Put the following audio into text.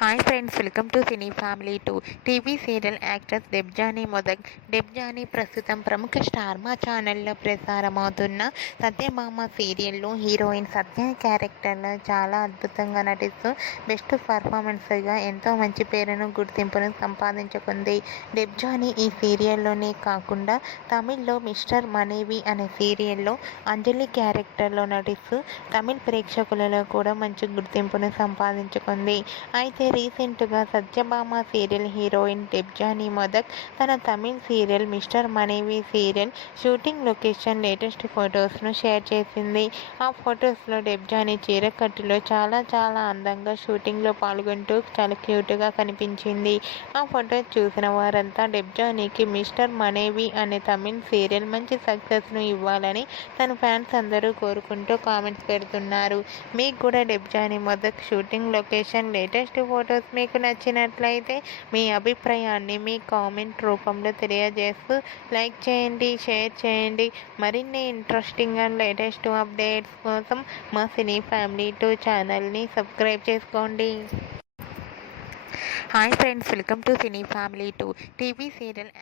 Hi friends, welcome to cine family 2. TV serial actress Debjani Modak. Debjani ప్రస్తుతం ప్రముఖ star మా ఛానల్లో ప్రసారమవుతున్న సత్యభామ సీరియల్లో హీరోయిన్ సత్య క్యారెక్టర్లో చాలా అద్భుతంగా నటిస్తూ బెస్ట్ పర్ఫార్మెన్స్గా ఎంతో మంచి పేరును గుర్తింపును సంపాదించుకుంది. దెబ్జానీ ఈ సీరియల్లోనే కాకుండా తమిళ్లో మిస్టర్ మనేవి అనే సీరియల్లో అంజలి క్యారెక్టర్లో నటిస్తూ తమిళ్ ప్రేక్షకులలో కూడా మంచి గుర్తింపును సంపాదించుకుంది. అయితే రీసెంట్గా సత్యభామ సీరియల్ హీరోయిన్ దెబ్జానీ మొదక్ తన Tamil serial mister Manaivi serial shooting location latest ఫొటోస్ను షేర్ చేసింది. ఆ ఫొటోస్లో దెబ్జానీ చీరకట్టులో చాలా అందంగా షూటింగ్లో పాల్గొంటూ చాలా క్యూట్గా కనిపించింది. ఆ ఫొటో చూసిన వారంతా దెబ్జానీకి మిస్టర్ మనేవి అనే తమిళ్ సీరియల్ మంచి సక్సెస్ను ఇవ్వాలని తన ఫ్యాన్స్ అందరూ కోరుకుంటూ కామెంట్స్ పెడుతున్నారు. మీకు కూడా దెబ్జానీ Modak shooting location latest photos మీకు నచ్చినట్లయితే మీ అభిప్రాయాన్ని మీ కామెంట్ రూపంలో తెలియజేస్తూ లైక్ చేయండి, షేర్ చేయండి. మరిన్ని ఇంట్రెస్టింగ్ అండ్ లేటెస్ట్ అప్డేట్స్ కోసం మా సినీ ఫ్యామిలీ 2 ఛానల్ని సబ్స్క్రైబ్ చేసుకోండి. Hi friends, welcome to cine family 2. TV serial